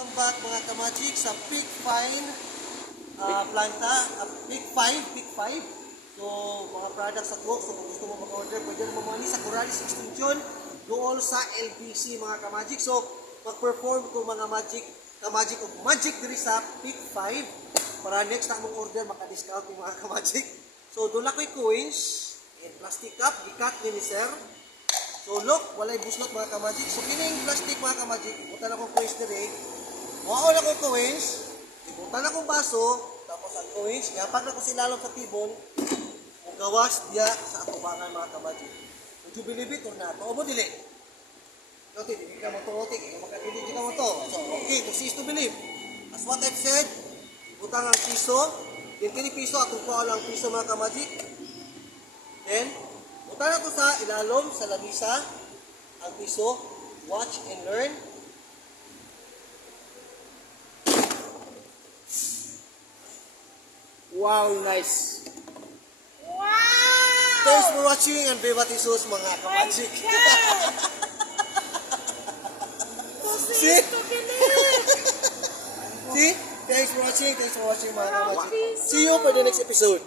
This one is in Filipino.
Welcome back mga kamagic sa Peak Fine ah, planta, uh, Peak 5, Peak 5. So, mga products sa Coke, so kung gusto mo mag-order, pwede mo mamani sa Coralis Extension, doon sa LBC mga kamagic. So, mag-perform ko mga magic, kamagic o magic diri sa Peak 5 para next na mong order, maka-discount yung mga kamagic. So, doon na ko'y coins, and plastic cup, gikat ni ni Sir. So look, walay buslot mga kamagic. So kining plastic mga kamagic, ibutan akong coins dire. Mao na akong coins, ibutan akong baso, tapos ang coins, yapag na ko silalong sa tibon, ug gawas diya sa atubangan mga kamagic. Would you believe it or not? Oo mo dili. Yote, dili ka mo to, otik, ikaw makadili ka mo to. So, okay, to see to believe. As what I've said, ibutang ang piso, din kini piso, atong ko ang piso mga kamagic. Then, punta na ko sa ilalom, sa labisa, ang piso, watch and learn. Wow, nice. Thanks for watching and Viva Jesus mga kamagic. See? See? Thanks for watching, thanks for watching mga kamagic. See you for the next episode.